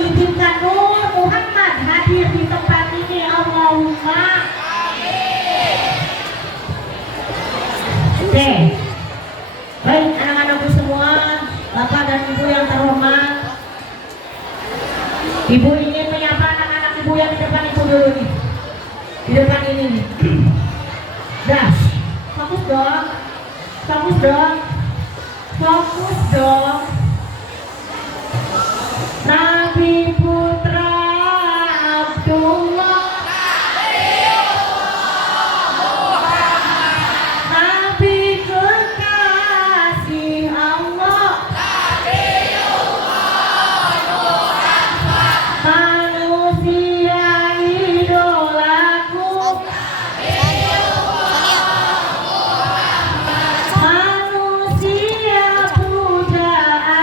izinkan Nur Muhammad hadir di tempat ini. Allahumma oke. Baik anak-anakku semua, Bapak dan Ibu yang terhormat, Ibu ingin menyapa anak-anak Ibu yang di depan Ibu dulu nih. Di depan ini nih. Dah, fokus dong. Fokus dong. Fokus dong. Nabi Putra Abdullah, Nabi kekasih Allah, manusia idolaku, manusia pujaan.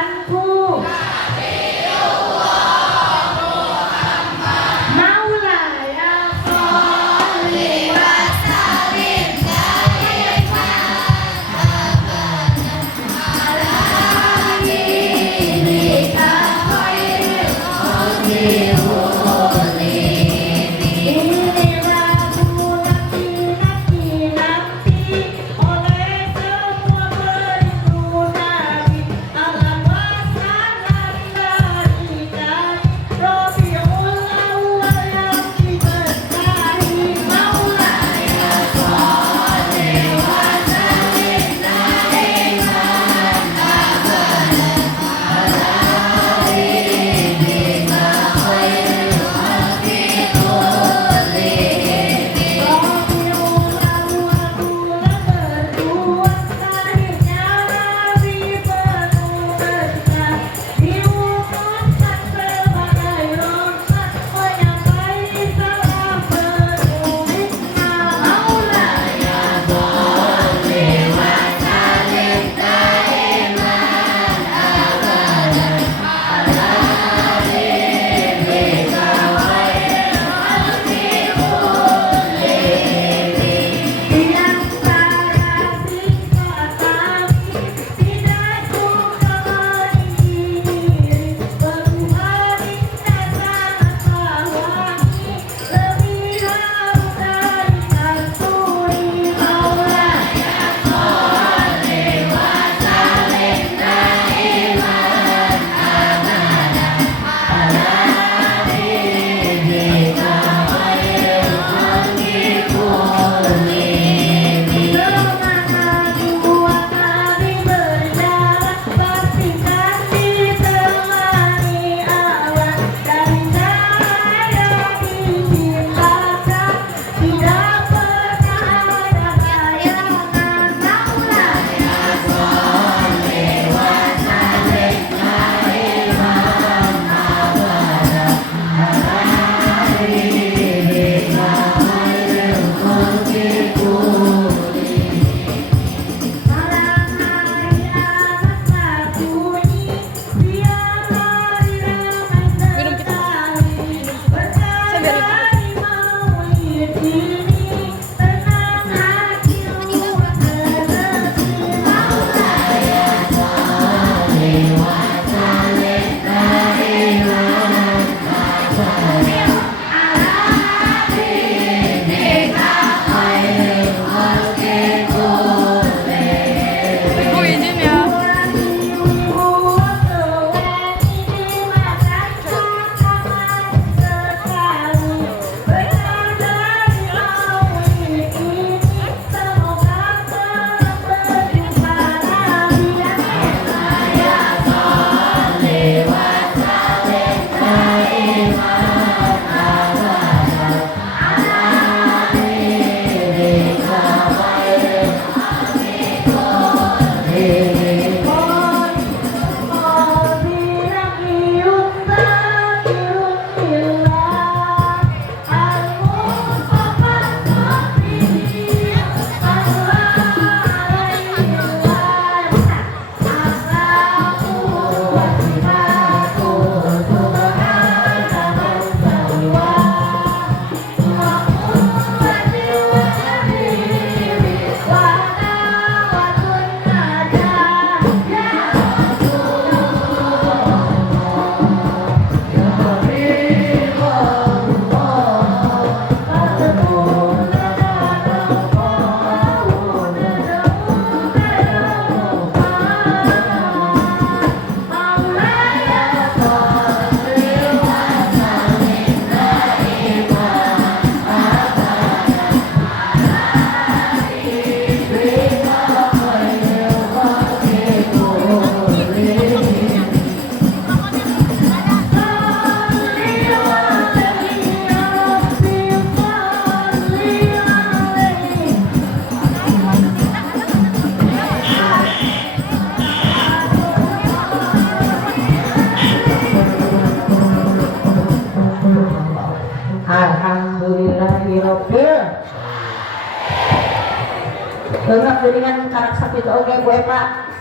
Lengkap dengan karak sakit oke Bu Eva.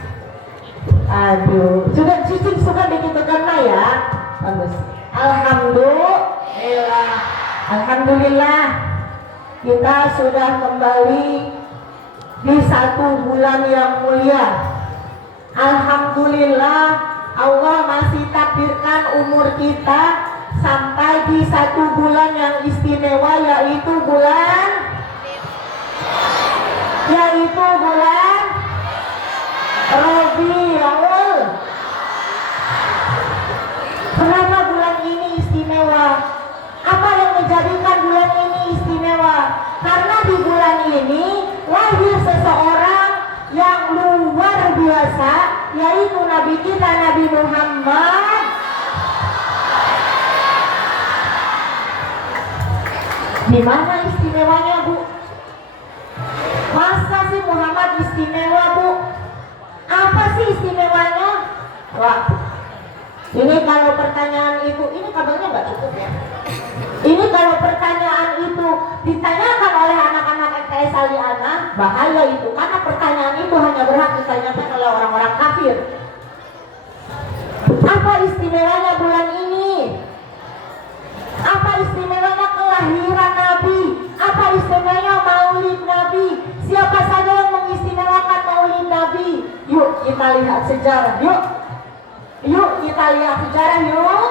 Aduh, sudah cicing sudah dikitakan ya. Bagus. Alhamdulillah kita sudah kembali di satu bulan yang mulia. Alhamdulillah Allah masih takdirkan umur kita sampai di satu bulan yang istimewa, yaitu bulan Rabiul. Kenapa bulan ini istimewa? Apa yang menjadikan bulan ini istimewa? Karena di bulan ini lahir seseorang yang luar biasa, yaitu Nabi kita Nabi Muhammad. Di mana istimewanya Bu? Masa sih Muhammad istimewa Bu? Apa sih istimewanya? Wah, ini kalau pertanyaan itu, ini kabarnya nggak cukup ya. Ini kalau pertanyaan itu ditanyakan oleh anak-anak MTS Aliana, bahaya itu, karena pertanyaan itu hanya berhak ditanyakan oleh orang-orang kafir. Apa istimewanya bulan ini? Apa istimewanya kelahiran Nabi? Apa istimewanya Maulid Nabi? Siapa saja yang mengistimewakan Maulid Nabi? Yuk kita lihat sejarah. Yuk kita lihat sejarah yuk.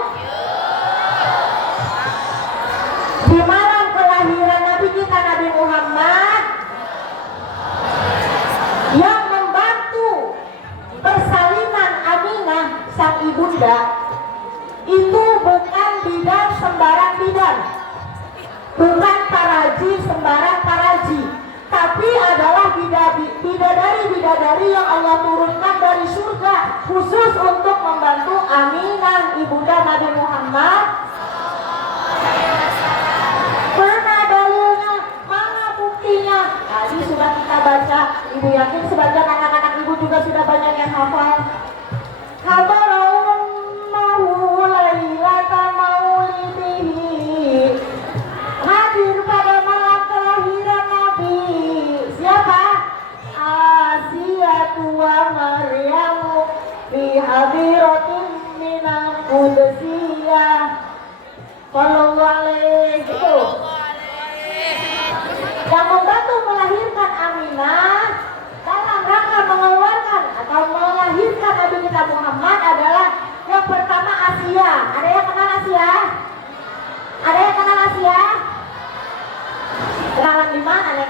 Di malam kelahiran Nabi kita Nabi Muhammad, yang membantu persalinan Aminah sang ibunda itu bukan bidan sembarang bidan, bukan paraji sembarang paraji, tapi adalah bidadari yang Allah turunkan dari surga khusus untuk membantu Aminah ibunda Nabi Muhammad. Mana dalilnya? Mana buktinya? Tadi sudah kita baca. Ibu yakin sebagian anak-anak ibu juga sudah banyak yang hafal. Habarallahu lailata maulidihi, hadir pada malam kelahiran Nabi. Siapa? Asiyatu wa Maryamu fi hadiratin minal qudsiyah. Sallallahu alaihi yang membantu melahirkan Aminah dalam rangka mengeluarkan atau melahirkan Nabi kita Muhammad adalah yang pertama Asia. Ada yang kenal Asia? Ada yang kenal Asia? Kenalan di mana nih?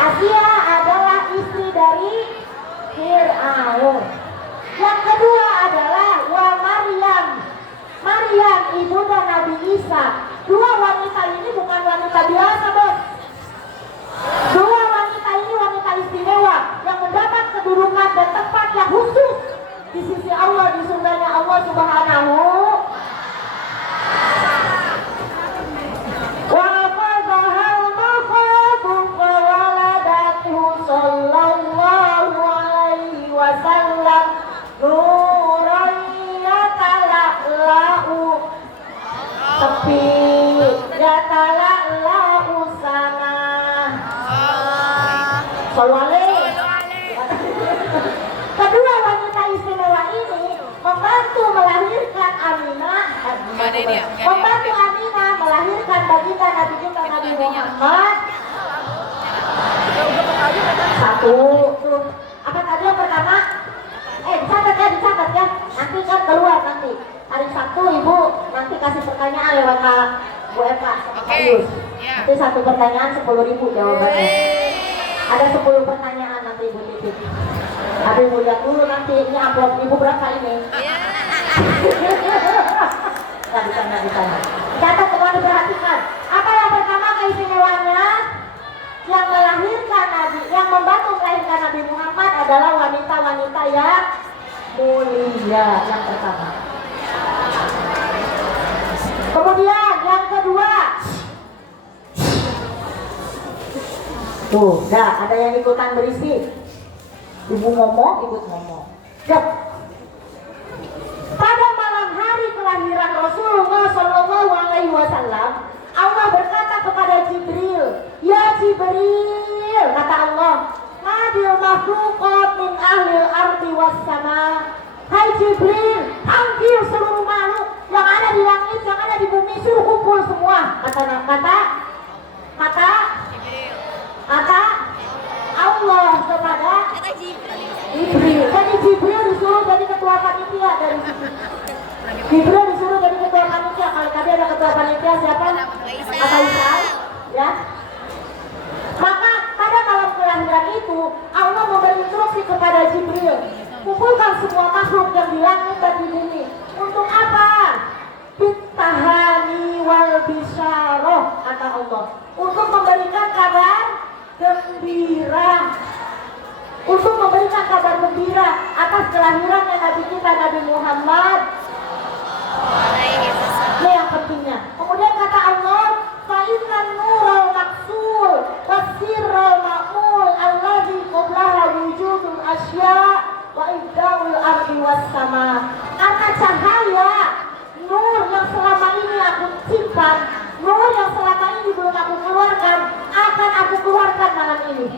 Asia adalah istri dari Fir'aun. Yang kedua adalah wa Maryam ibunda Nabi Isa. Dua wanita ini bukan wanita biasa bos. Dua wanita ini wanita istimewa yang mendapat kedudukan dan tempat yang khusus di sisi Allah, di surganya Allah Subhanahu wa qadahal makhadu fawaladathu sallallahu alaihi wasallam nuran yatala'la'u tepi yatala'la'u sama sallallahu. Kedua wanita istimewa ini membantu melahirkan Aminah, membantu Aminah melahirkan baginda Nabi kita Nabi Muhammad. Satu tuh, apa tadi yang pertama? Dicatat ya, nanti kan keluar nanti hari Sabtu ibu nanti kasih pertanyaan lewat Bu Eva sama Pak Yus. Nanti satu pertanyaan 10.000 jawabannya. Ada 10 pertanyaan nanti ibu titip. Tapi ibu lihat dulu nanti ini amplop ibu berapa ini? Nggak bisa. Catat semua diperhatikan. Apa yang pertama keistimewaannya? Yang melahirkan Nabi, yang membantu melahirkan Nabi Muhammad adalah wanita-wanita yang mulia. Yang pertama. Kemudian yang kedua, tuh, ada yang ikutan berisik. Ibu ngomong, ikut ngomong. Yuk. Pada malam hari kelahiran Rasulullah Shallallahu Alaihi Wasallam, Allah berkata kepada Jibril, ya Jibril, kata makhluqat min ahlil ardi was sama. Hai Jibril, panggil seluruh makhluk yang ada di langit, yang ada di bumi, suruh kumpul semua. Kata Allah kepada Jibril. Jadi Jibril disuruh jadi ketua panitia dari sini. Jibril disuruh jadi ketua panitia. Kalau tadi ada ketua panitia siapa? Kata Isa, ya. Maka pada malam kelahiran itu Allah memberi instruksi kepada Jibril, kumpulkan semua makhluk yang di langit dan di bumi. Untuk apa? Bitahani wal bisyarah, kata Allah. Untuk memberikan kabar gembira. Untuk memberikan kabar gembira atas kelahirannya Nabi kita Nabi Muhammad. Ini yang pentingnya. Kemudian kata Allah, fa'innan nural maksul wasirral ma'mul alladhi qablaha wujudul asya wa ibda'ul ardi was sama. Karena cahaya nur yang selama ini aku simpan, nur yang selama ini belum aku keluarkan, akan aku keluarkan malam ini.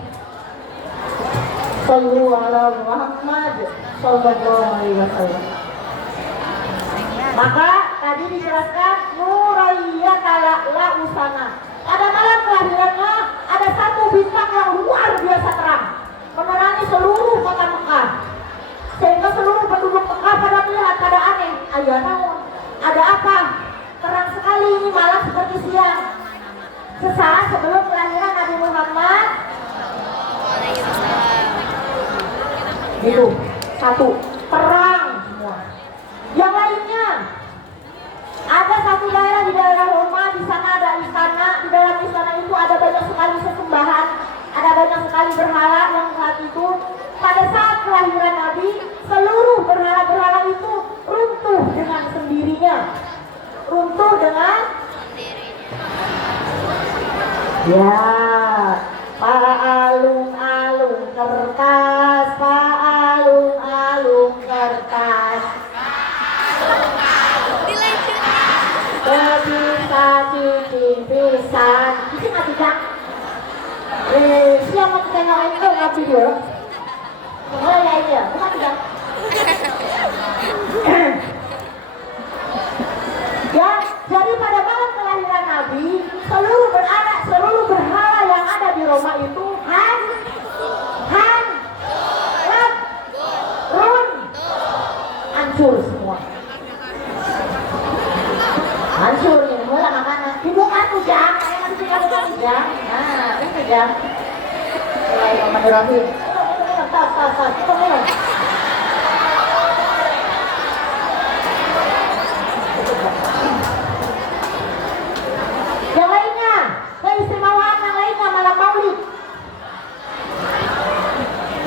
Sallu ala Muhammad sallallahu alaihi wasallam. Maka tadi dijelaskan nurayyata la usana. Pada malam kelahirannya ada satu bintang yang luar biasa terang, menerangi seluruh kota Mekah. Sehingga seluruh penduduk Mekah pada melihat, pada aneh, ayah naon, ada apa? Terang sekali ini malam seperti siang. Sesaat sebelum kelahiran Nabi Muhammad. Itu satu terang semua. Yang lainnya ada satu daerah di daerah Roma, di sana ada istana. Di dalam istana itu ada banyak sekali sesembahan, ada banyak sekali berhala yang saat itu pada saat kelahiran Nabi seluruh berhala-berhala itu runtuh dengan sendirinya. Runtuh dengan ya, para alung-alung kertas, para alung-alung kertas. Bisa cicing pisan. Ini nggak bisa. Siapa kita nyawain tuh nggak video? Oh ya iya, bukan tidak. Ya, jadi pada malam kelahiran Nabi, seluruh berhala yang ada di Roma itu hancur semua. Hancur ini mulai makanan. Hubungan ujang, saya masih tinggal dengan ujang. Nah, ini ujang. Bismillahirrahmanirrahim. Kita minum. Yang lainnya, keistimewaan yang lainnya malam Maulid.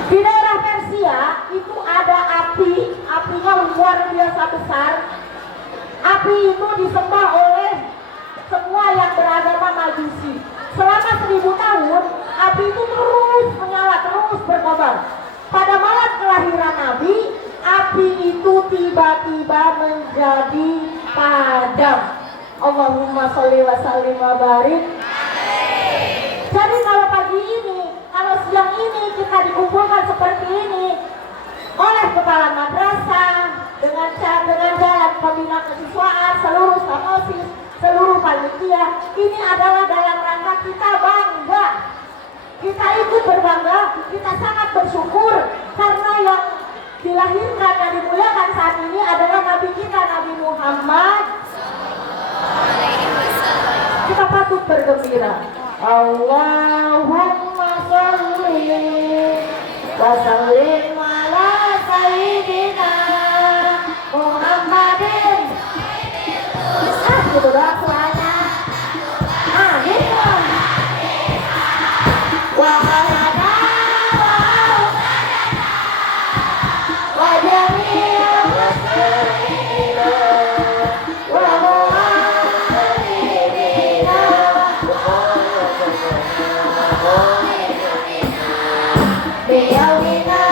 Di daerah Persia itu ada apinya luar biasa besar. Api itu disembah oleh semua yang beragama Majusi. Selama 1000 tahun, api itu terus menyala, terus berkobar. Pada malam kelahiran Nabi, api itu tiba-tiba menjadi padam. Allahumma sholli wa sallim wa barik. Jadi kalau pagi ini, kalau siang ini kita dikumpulkan seperti ini oleh kepala madrasah dengan jalan pembina kesiswaan, seluruh stamosis, seluruh panitia, ini adalah dalam rangka kita bangga. Kita ikut berbangga, kita sangat bersyukur karena yang dilahirkan dan dimuliakan saat ini adalah Nabi kita, Nabi Muhammad. Kita patut bergembira. Allahumma sholli wa sallim ala sayyidina Muhammadin. Gitu doang suaranya. Gitu. Wa alana wa jami'il muslimin wa mu'minina bi yaumina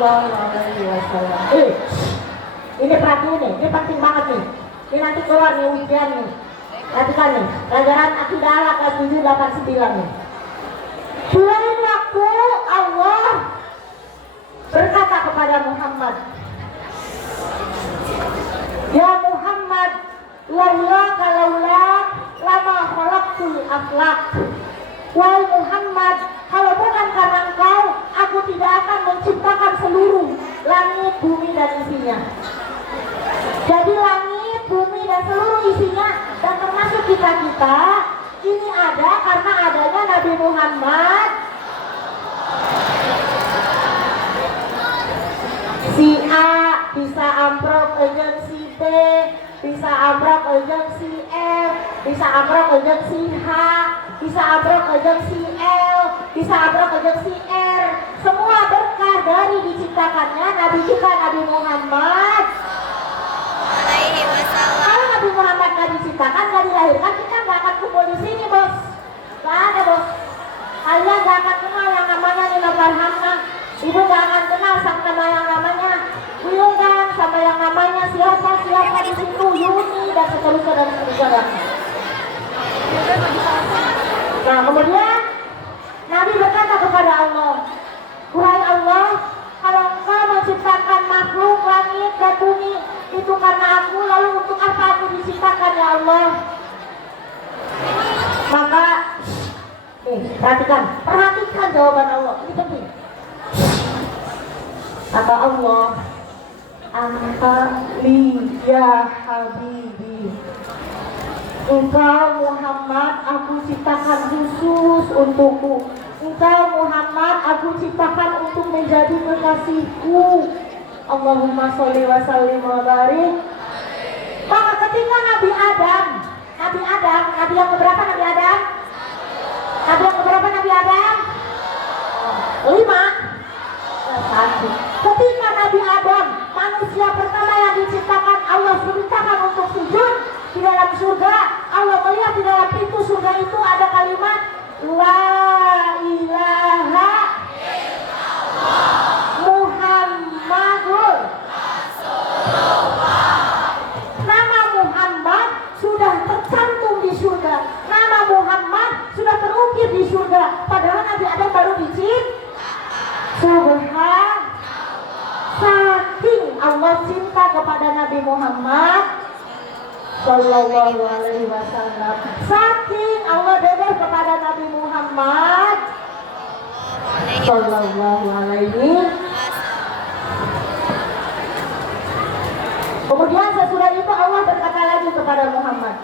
Sallallahu Alaihi Wasallam. Ini perhatiin nih, ini penting banget nih. Ini nanti keluar nih ujian nih. Perhatikan nih, pelajaran akidah kelas 789 nih. Suatu waktu Allah berkata kepada Muhammad, ya Muhammad, laula kalaula lama khalaqtul aflaq. Wahai Muhammad, kalau bukan karena engkau, aku tidak akan menciptakan seluruh langit, bumi dan isinya. Jadi langit, bumi dan seluruh isinya dan termasuk kita-kita ini ada karena adanya Nabi Muhammad. Si A bisa ambruk jeung si B, bisa ambruk jeung si F, bisa ambruk jeung si H, bisa ambruk jeung si L, bisa ambruk jeung si R. Semua berkah dari diciptakannya Nabi kita Nabi Muhammad. Kalau Nabi Muhammad gak diciptakan, gak dilahirkan, kita gak akan kumpul di sini, bos. Gak ada, bos. Kalian gak akan kenal yang namanya Nina Farhana. Ibu gak akan kenal sama yang namanya Wildan, sama yang namanya siapa di situ, Yuni dan seterusnya. Nah, kemudian Nabi berkata kepada Allah, wahai Allah, kalau engkau menciptakan makhluk langit dan bumi itu karena aku, lalu untuk apa aku diciptakan ya Allah? Maka perhatikan jawaban Allah, ini penting. Kata Allah, anta li ya habibi, engkau Muhammad aku ciptakan khusus untukku. Engkau Muhammad aku ciptakan untuk menjadi kekasihku. Allahumma sholli wa sallim wa barik. Maka ketika Nabi Adam, Nabi yang keberapa Nabi Adam? Nabi yang keberapa Nabi Adam? 5. Ketika Nabi Adam, manusia pertama yang diciptakan, Allah perintahkan untuk sujud di dalam surga. Allah melihat di dalam pintu surga itu ada kalimat La ilaha Muhammadur Rasulullah. Nama Muhammad sudah tercantum di surga. Nama Muhammad sudah terukir di surga. Padahal Nabi Adam baru diciptakan. Subhanallah. Saking Allah cinta kepada Nabi Muhammad Sallallahu Alaihi Wasallam, saking Allah dedeh kepada Nabi Muhammad Sallallahu Alaihi. Kemudian sesudah itu Allah berkata lagi kepada Muhammad.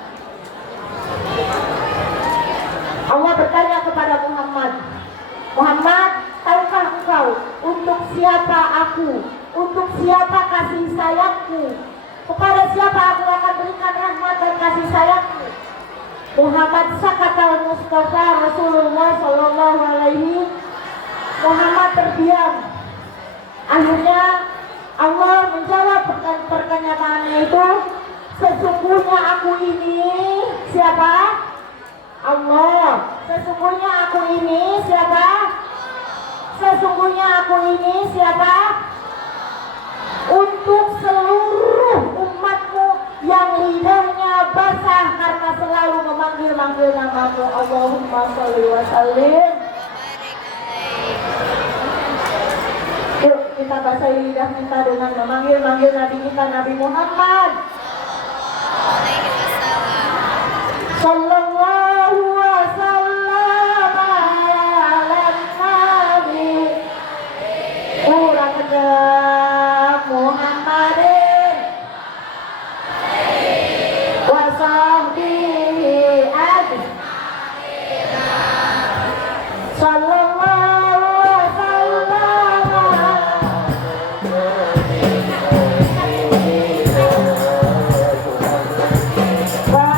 Allah bertanya kepada Muhammad, Muhammad, tahukah engkau untuk siapa aku, untuk siapa kasih sayangku, kepada siapa aku akan berikan rahmat dan kasih sayangku? Muhammad sakatal Mustafa Rasulullah Sallallahu Alaihi. Muhammad terdiam. Akhirnya Allah menjawab pertanyaannya itu, sesungguhnya aku ini siapa? Allah. Sesungguhnya aku ini siapa? Sesungguhnya aku ini siapa? Untuk seluruh umatmu yang lidahnya basah karena selalu memanggil namamu. Allahumma sholli wa sallim. Yuk kita basahi lidah kita dengan memanggil Nabi kita Nabi Muhammad Sallallahu wasallam ala nabi Muhammadin wa sahbihi ajma'in. Sallallahu wasallam wa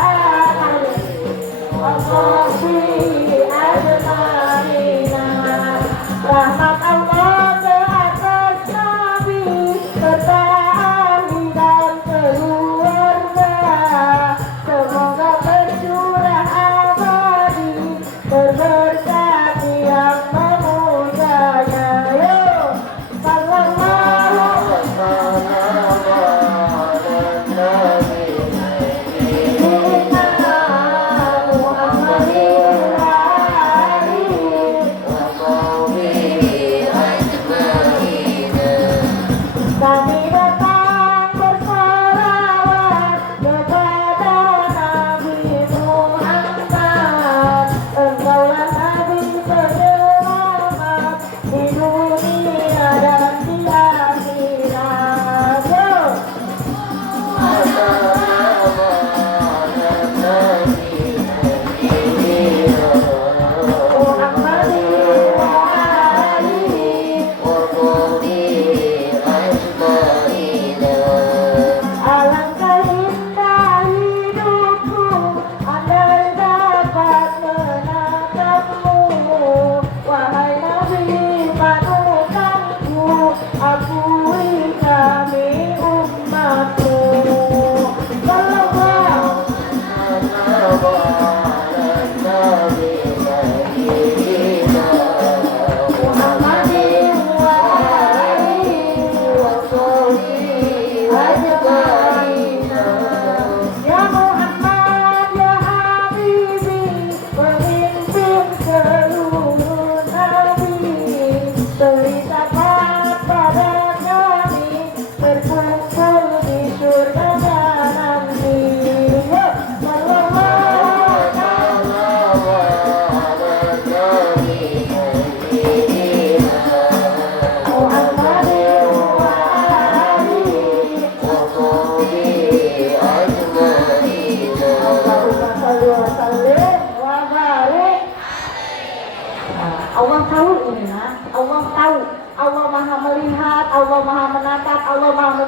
mencatat, Allah Maha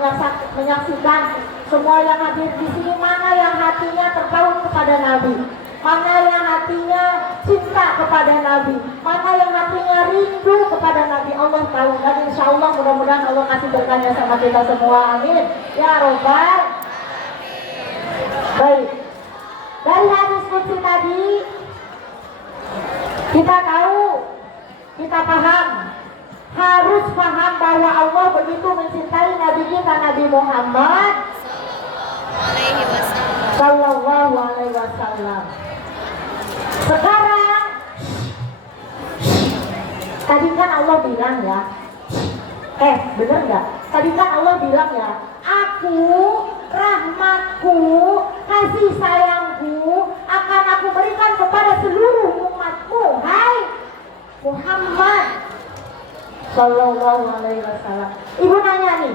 menyaksikan semua yang hadir di sini, mana yang hatinya terpaut kepada Nabi, mana yang hatinya cinta kepada Nabi, mana yang hatinya rindu kepada Nabi. Allah tahu, dan insya Allah mudah-mudahan Allah kasih berkahnya sama kita semua, amin ya robbal. Baik, dari hadis qudsi tadi kita tahu, kita paham, harus paham bahwa Allah begitu mencintai Nabi kita Nabi Muhammad Sallallahu Alaihi Wasallam. Sekarang tadi kan Allah bilang ya, bener nggak? Tadi kan Allah bilang ya, aku, rahmatku, kasih sayangku akan aku berikan kepada seluruh umatku. Hai Muhammad Sallallahu Alaihi Wasallam. Ibu nanya nih,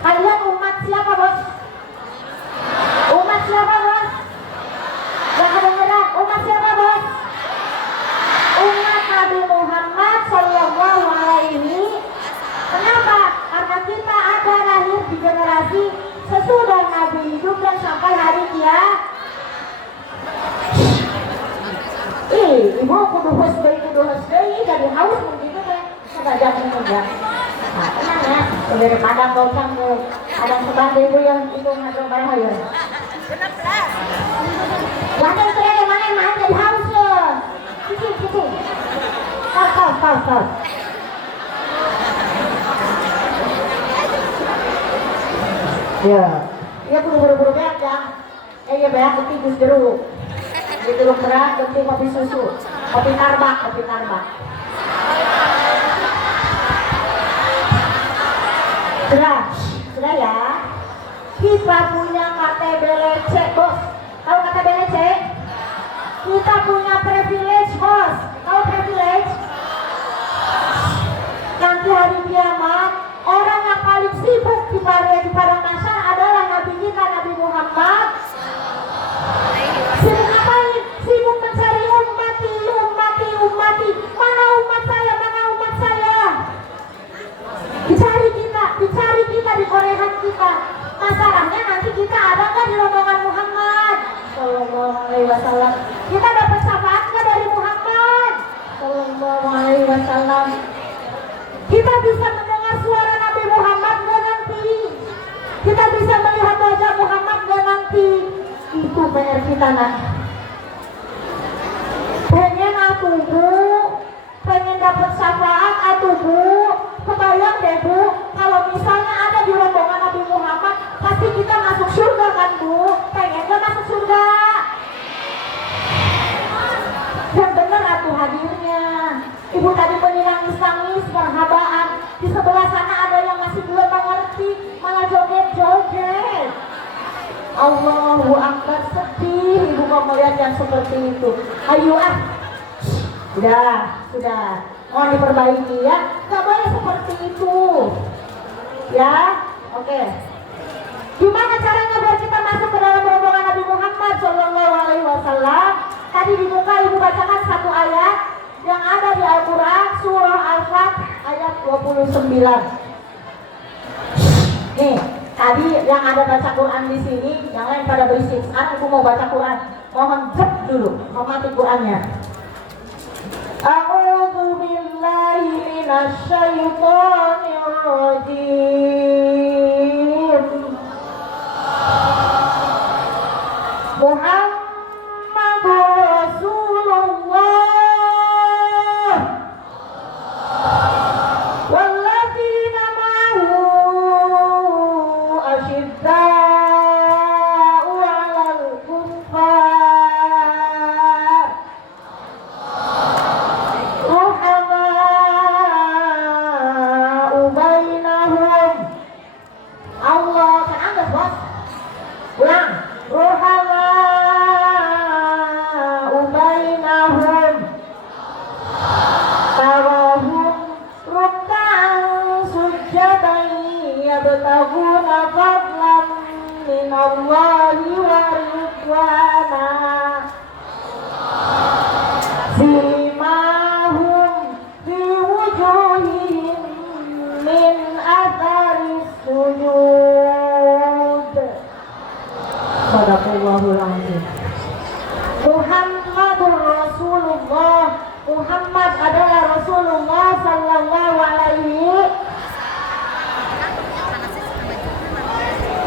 kalian umat siapa bos? Umat siapa bos? Gak kedengeran, umat siapa bos? Umat Nabi Muhammad Sallallahu Alaihi. Kenapa? Karena kita ada lahir di generasi sesudah Nabi hidup dan sampai hari dia. Ibu kudu husbay dari haus begitu deh. Ada juga. Nah, tenang ya. Daripada kau sanggup ada sebab ibu yang itu ngajar bahaya. 16. Wadah saya yang mana jadi haus ya. Cici. Kau. Ya buru-buru berat ya. Ya banyak kopi jus jeruk. Jeruk berat, kopi susu, kopi tarbak. Sudah ya. Kita punya KTBLC bos. Tahu KTBLC? Kita punya privilege bos. Tahu privilege? Nanti hari kiamat, orang yang paling sibuk di padang mahsyar adalah Nabi kita Nabi Muhammad. Sibuk ngapain? Sibuk mencari ummati. Mana umat saya? Dicari kita di korehan kita. Masalahnya nanti kita ada kan di rombongan Muhammad Sallallahu Alaihi Wasallam. Kita dapat syafaat nggak dari Muhammad Sallallahu Alaihi Wasallam? Kita bisa mendengar suara Nabi Muhammad nggak nanti? Kita bisa melihat wajah Muhammad nggak nanti? Itu PR kita nanti. Pengen aku bu, pengen dapat syafaat aku bu. Kebayang deh bu, kalau misalnya ada di rombongan Nabi Muhammad, pasti kita masuk surga kan bu? Pengen gak masuk surga? Yang bener aku hadirnya. Ibu tadi menangis perhabaan. Di sebelah sana ada yang masih belum mengerti, malah joget-joget. Allahu Akbar, sedih ibu kalau melihat yang seperti itu. Ayo sudah. Mohon diperbaiki ya, nggak boleh seperti itu ya. Oke. Gimana caranya biar kita masuk ke dalam rombongan Nabi Muhammad Sallallahu Alaihi Wasallam? Tadi di muka ibu bacakan satu ayat yang ada di Al-Quran, surah Al-Fat ayat 29. Nih, tadi yang ada baca Quran di sini, yang lain pada berisik. Sekarang ibu mau baca Quran, mohon jep dulu, hormati Qurannya. A'udzu billahi minasyaitonir rajim. Muhammadur Rasulullah walladzina ma'ahu asyidda'u 'alal kuffar yabtaguna fadlan minallahi wa ridwana simahum fi wujuhihim min athari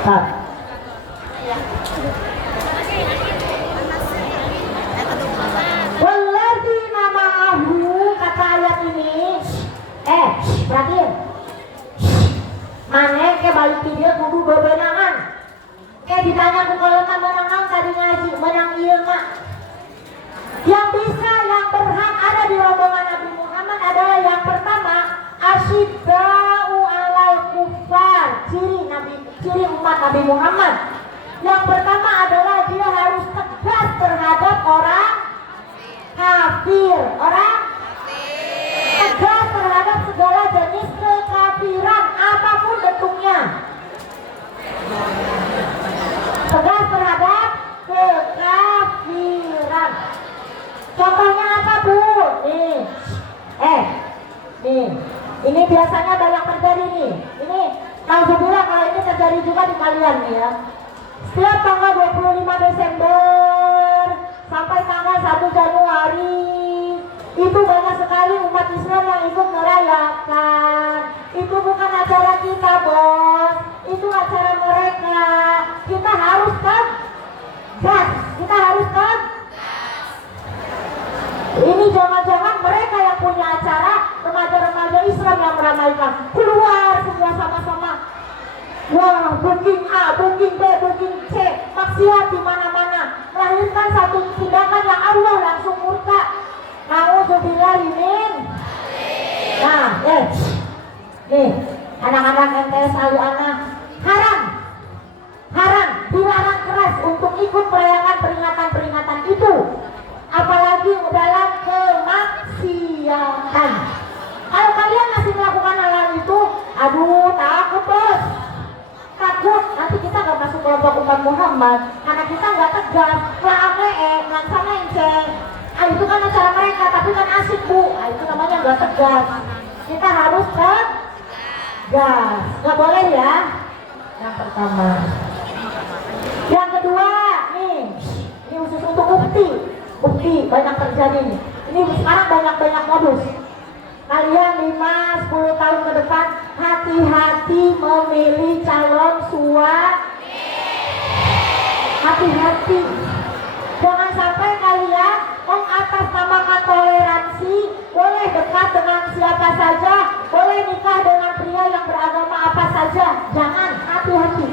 Nah. Walladzina ma'ahu, kata ayat ini. Perhatiin. Mane ke balik video kudu bebenangan. Ditanya ku kalau menangan tadi ngaji menang ieu mah. Yang bisa, yang berhak ada di rombongan Nabi Muhammad adalah yang pertama asyidda'u alal kufar, ciri umat Nabi Muhammad. Yang pertama adalah dia harus tegas terhadap orang kafir, tegas terhadap segala jenis kekafiran apapun bentuknya. Tegas terhadap kekafiran. Contohnya apa, Bu? Nih. Ini biasanya banyak terjadi nih. Ini alhamdulillah kalau ini terjadi juga di kalian nih ya. Setiap tanggal 25 Desember sampai tanggal 1 Januari itu banyak sekali umat Islam yang ikut merayakan. Itu bukan acara kita, Bos. Itu acara mereka. Kita harus tegas. Ini jangan-jangan mereka yang punya acara, remaja-remaja Islam yang meramaikan. Keluar semua sama-sama. Wah, booking A, booking B, booking C, maksiat di mana-mana, melahirkan satu tindakan yang Allah langsung murka. Na'udzubillahimin. Nah, nih, anak-anak MTS alu anak haram, dilarang keras untuk ikut merayakan peringatan-peringatan itu, apalagi dalam kemaksiatan. Kalau kalian masih melakukan hal itu, aduh takut, Bos. Takut nanti kita gak masuk kelompok umat Muhammad karena kita gak tegas, langsanain cek. Itu kan acara mereka, tapi kan asik, Bu. Itu namanya gak tegas. Kita harus tegas. Gak boleh ya. Yang pertama. Yang kedua, nih. Ini khusus untuk bukti banyak terjadi nih. Ini sekarang banyak modus. Kalian 5-10 tahun ke depan hati-hati memilih calon suami. Hati-hati. Jangan sampai kalian mengatasnamakan toleransi, boleh dekat dengan siapa saja, boleh nikah dengan pria yang beragama apa saja. Jangan, hati-hati.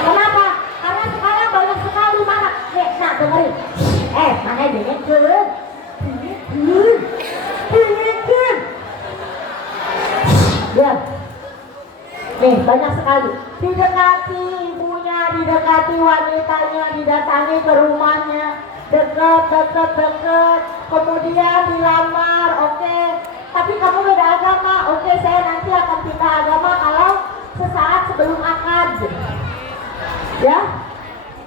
Kenapa? Karena sekarang banyak sekali mana. Nah, dengerin. Mana dengerin? Ya, nih banyak sekali. Didekati ibunya, didekati wanitanya, didatangi ke rumahnya, deket, kemudian dilamar, oke. Tapi kamu beda agama, oke, saya nanti akan pindah agama kalau sesaat sebelum akad. Ya,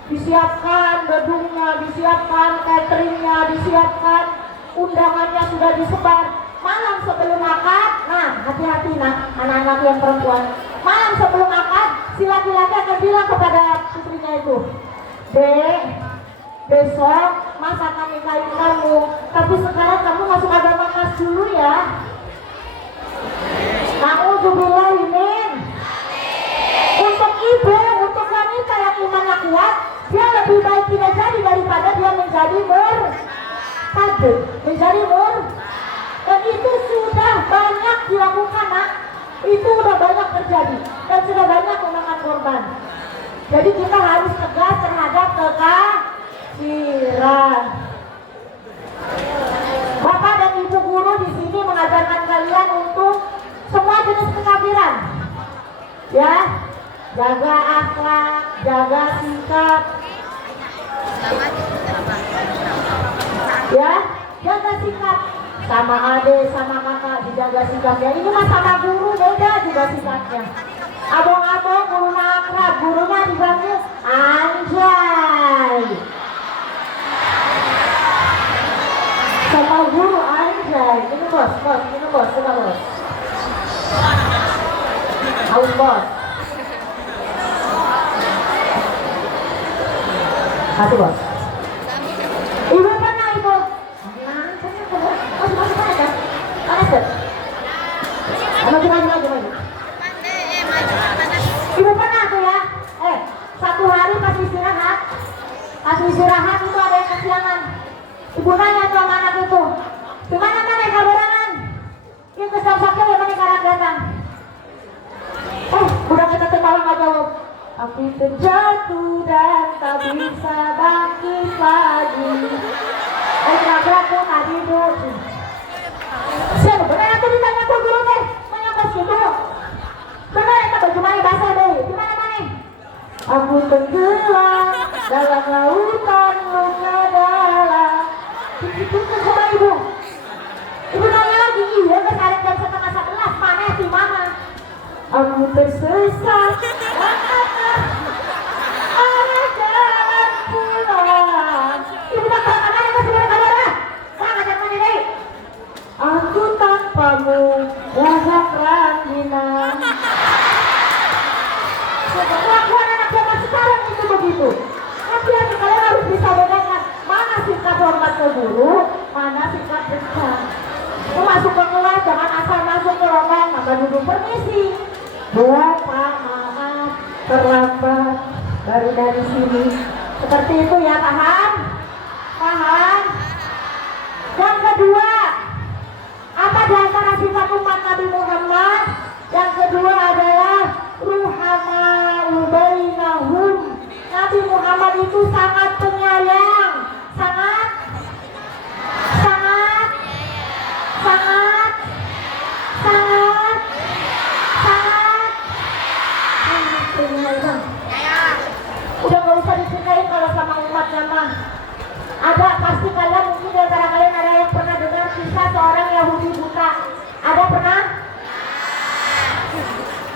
disiapkan gedungnya, disiapkan cateringnya, disiapkan undangannya sudah disebar. Malam sebelum akad, nah hati-hati nah anak-anak yang perempuan. Malam sebelum akad, si laki-laki akan bilang kepada putrinya itu, Dek, besok Mas akan nikahin kamu, tapi sekarang kamu masuk agama Mas dulu ya. Na'udzubillahimin. Untuk ibu, untuk wanita yang imannya kuat, dia lebih baik tidak jadi daripada dia menjadi dan itu sudah banyak dilakukan, nak. Itu sudah banyak terjadi dan sudah banyak memakan korban. Jadi kita harus tegas terhadap kekafiran. Bapak dan Ibu guru di sini mengajarkan kalian untuk semua jenis kekafiran. Ya, jaga akhlak, jaga sikap. Ya, jaga sikap. Sama adik, sama kakak dijaga sikapnya. Ini mah sama guru beda juga sikapnya. Abang-abang gurunya akrab, gurunya dipanggil anjay. Sama guru anjay. Ini bos, ini bos, sudah bos. Haus bos. Satu bos. Ibu pernah ibu? Masuk aja. Maju. Ibu pernah tuh ya, satu hari pas istirahat itu ada yang kesiangan. Ibu nanya tuh sama anak itu, gimana mana kabarangan? Yang kesal sakit ya mana karat datang. Udah kita tertawa nggak jawab. Aku terjatuh dan tak bisa bangkit lagi. Gerak-gerak tuh nggak tidur. Siapa benar tuh ditanya tuh guru teh, mana kos gitu? Benar itu baju mana basah deh, gimana mana? Aku tenggelam dalam lautan luka dalam. Itu sama ibu. Ibu nanya lagi, iya kesalahan jam 10:30, mana di mana? Aku tersesat, arah jalan pulang. Ibu tak tahu mana itu sebenarnya kabarnya? Mana jam mana deh? Aku tanpamu wajah ranginan. Kelakuan anak zaman sekarang itu begitu. Hati-hati kalian harus bisa bedakan mana sikap hormat ke guru, mana sikap dekat. Mau masuk ke kelas jangan asal masuk ke lorong, maka duduk permisi. Bapak maaf terlambat baru dari sini. Seperti itu ya, paham? Paham? Yang kedua, apa di antara sifat umat Nabi Muhammad? Yang kedua adalah ruhama'u bainahum. Nabi Muhammad itu sangat penyayang, sangat penyayang. Udah gak usah diceritain kalau sama umat zaman. Ada pasti kalian mungkin di antara kalian ada yang pernah dengar kisah seorang Yahudi buta. Ada pernah?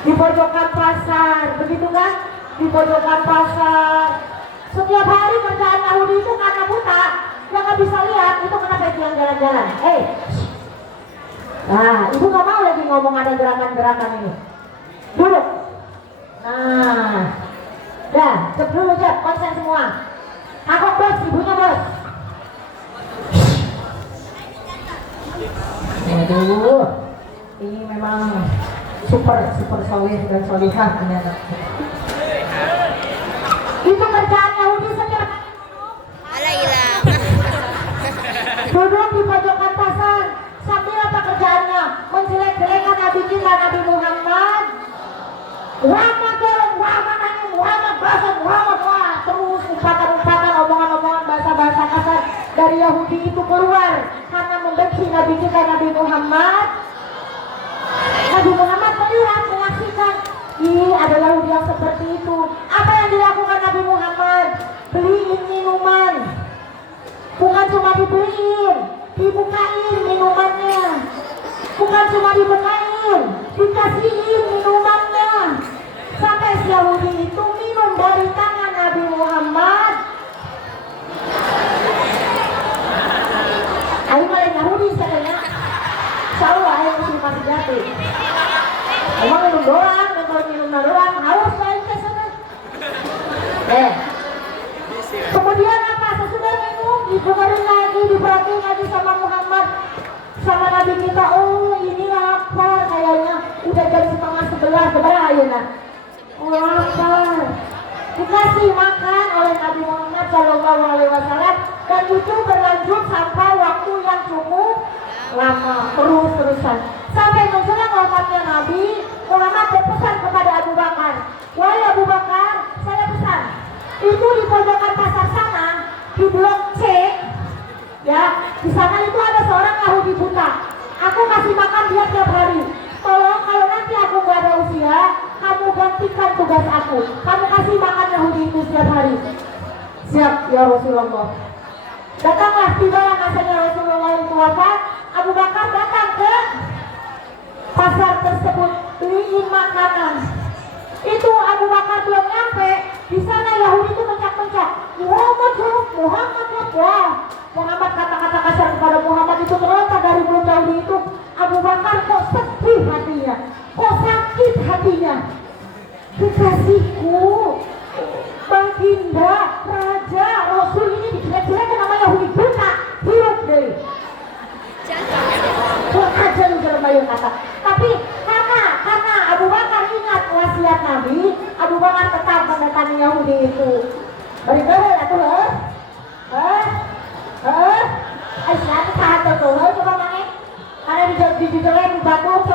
Di pojokan pasar, begitu kan? Di pojokan pasar. Setiap hari kerjaan Yahudi itu karena buta, yang nggak bisa lihat itu kenapa dia jalan-jalan. Nah, ibu nggak mau lagi ngomong ada gerakan-gerakan ini. Duduk. Nah, dah, cek dulu cek, konsen semua. Aku bos, ibunya bos. Aduh, ini memang super soleh dan solihah ternyata. Itu kerjaan Yahudi setiap duduk di pojokan pasar sambil apa kerjaannya? Menjelek-jelekan Nabi kita Nabi Muhammad. Muhammad dorong, Muhammad nanya, Muhammad bahasa Muhammad, wah terus umpatan-umpatan, omongan-omongan bahasa-bahasa kasar dari Yahudi itu keluar karena membenci Nabi kita Nabi Muhammad. Nabi Muhammad melihat, menyaksikan, ada Yahudi yang seperti itu. Apa yang dilakukan Nabi Muhammad? Beliin minuman. Bukan cuma dibeliin, dibukain minumannya. Bukan cuma dibukain, dikasihin minumannya. Sampai si Yahudi itu minum dari tangan Nabi Muhammad. Ayo malah Yahudi sekalian. Insyaallah ayo masih jati. Emang minum doang, minum doang, haus lain ke sana. Kemudian apa? Sesudah minum, didengarin lagi, diperhatiin lagi sama Muhammad, sama Nabi kita. Oh ini lapar kayaknya. Udah jam 10:30, seberapa ayeuna? Oh lapar. Dikasih makan oleh Nabi Muhammad SAW dan itu berlanjut sampai waktu yang cukup lama, terus-terusan. Sampai menjelang wafatnya Nabi Muhammad berpesan kepada Abu Bakar, wahai Abu Bakar, saya pesan itu di pojokan pasar sana di blok C, ya di sana itu ada seorang Yahudi buta. Aku kasih makan dia tiap hari. Tolong kalau nanti aku gak ada usia, kamu gantikan tugas aku. Kamu kasih makan Yahudi itu setiap hari. Siap ya Rasulullah. Datanglah tiba yang masanya Rasulullah itu wafat. Abu Bakar datang ke pasar tersebut beliin makanan. Itu Abu Bakar belum nyampe, di sana Yahudi itu mencak-mencak, Muhammad, wah. Muhammad kata-kata kasar kepada Muhammad itu terlontar dari mulut Yahudi itu. Abu Bakar kok sedih hatinya, kok sakit hatinya. Kekasihku, baginda, raja, rasul ini dijelek-jelekan nama Yahudi buta, hidup deh. Buat aja lu dalam bayu kata. Tapi karena Abu Bakar ingat wasiat Nabi, gitu. Beri kau lah tuh, Aisyah tuh tahan tuh, coba mana? Karena di jalan batu.